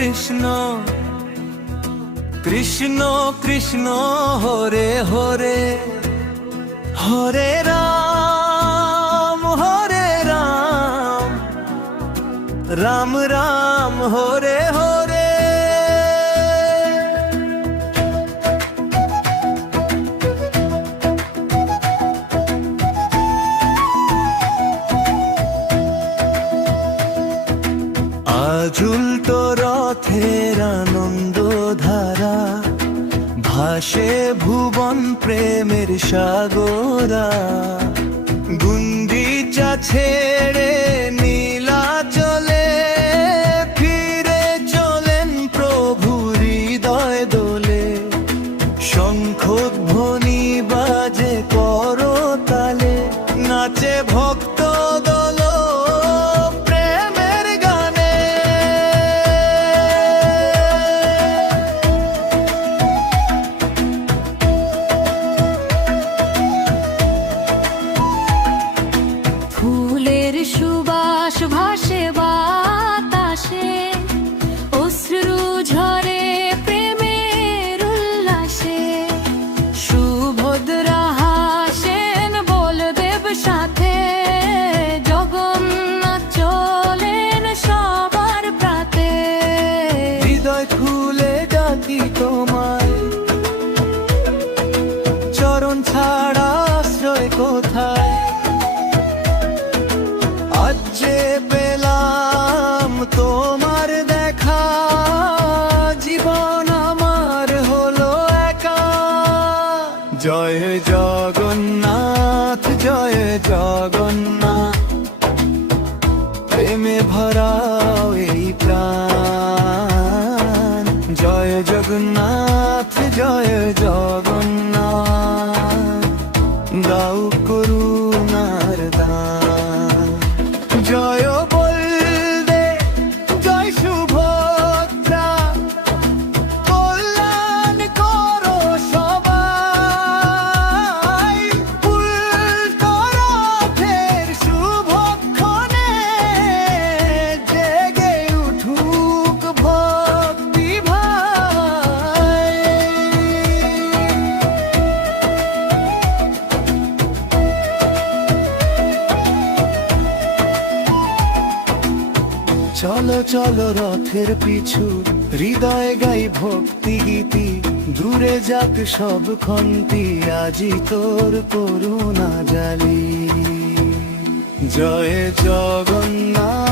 কৃষ্ণ কৃষ্ণ কৃষ্ণ হরে হরে হরে রাম রাম রাম হরে হরে। আজুলতো রথের আনন্দ ধারা, ভাসে ভুবন প্রেমের সাগরা। গুন্ডিচা ছেড়ে নীলাচলে ফিরে চলেন প্রভু হৃদয় দোলে। শঙ্খধ্বনি বাজে করতালে, নাচে ভক্ত দল প্রেমের গানে। ফুলের সুবাস ভাসে বাতাসে, অশ্রু ঝরে প্রেমের উল্লাসে। সুভদ্রা হাসেন বলদেব সাথে, জগন্নাথ চলেন সবার প্রাতে। হৃদয় খুলে ডাকি তোমায়, চরণ ছাড়া আশ্রয় কোথায়। আজ যে পেলাম তোমার দেখা, জীবন আমার হলো একা। জয় জগন্নাথ জয় জগন্নাথ, প্রেমে ভরাও এই প্রাণ। জয় জগন্নাথ জয় জগন্নাথ, দাও করুণার দান। জয় বলদে জয় সুভদ্রা, কল্যাণ করো সবাই। উল্টো রথের শুভক্ষণে জেগে উঠুক ভক্তি ভাই। চলো চলো রথের পিছু, হৃদয় গাই ভক্তি গীতি। দূরে যাক সব খন্তি, আজি তোর করুণা জালি। জয় জগন্নাথ।